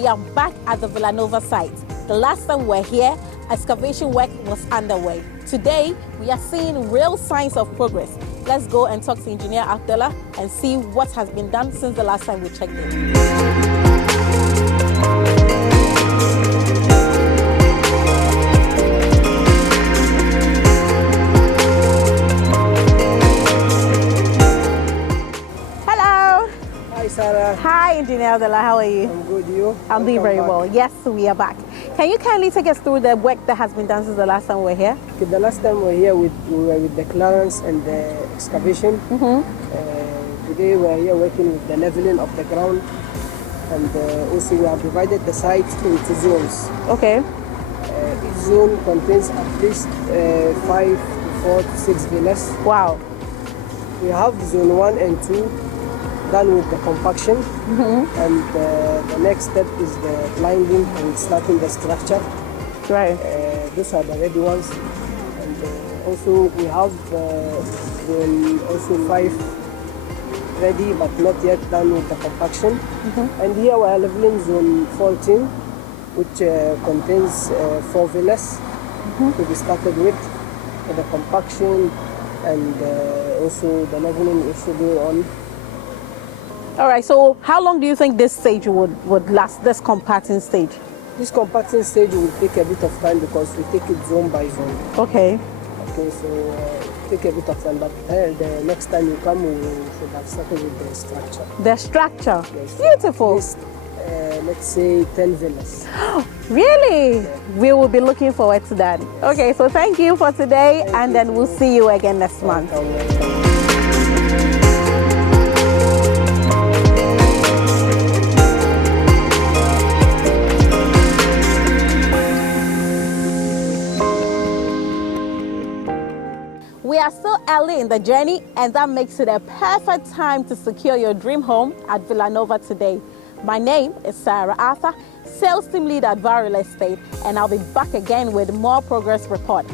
we are back at the Villanova site. The last time we were here, excavation work was underway. Today, we are seeing real signs of progress. Let's go and talk to Engineer Abdullah and see what has been done since the last time we checked in. Sarah. Hi, Engineer Abdullah. How are you? I'm good. You? I'm doing very well. Yes, we are back. Can you kindly take us through the work that has been done since the last time we were here? Okay, the last time we were here, we were with the clearance and the excavation. Today we are here working with the leveling of the ground, and also we have divided the site into zones. Okay. Each zone contains at least 5 to 4 to 6 villas. Wow. We have zone 1 and 2 done with the compaction, and the next step is the blinding and starting the structure. Right. Those are the ready ones, and also we have also 5 ready but not yet done with the compaction. And here we are leveling zone 14, which contains 4 villas to be started with the compaction, and also the leveling is going on. All right, so how long do you think this stage would last, this compacting stage? This compacting stage will take a bit of time because we take it zone by zone. Okay. Okay, so take a bit of time, but the next time you come, we should have started with the structure. The structure? Yes. Beautiful. Least, let's say 10 villas. Really? Yeah. We will be looking forward to that. Yes. Okay, so thank you for today, and then we'll see you again next month. We are still early in the journey, and that makes it a perfect time to secure your dream home at Villanova today. My name is Sarah Arthur, Sales Team Lead at Real Estate, and I'll be back again with more progress report.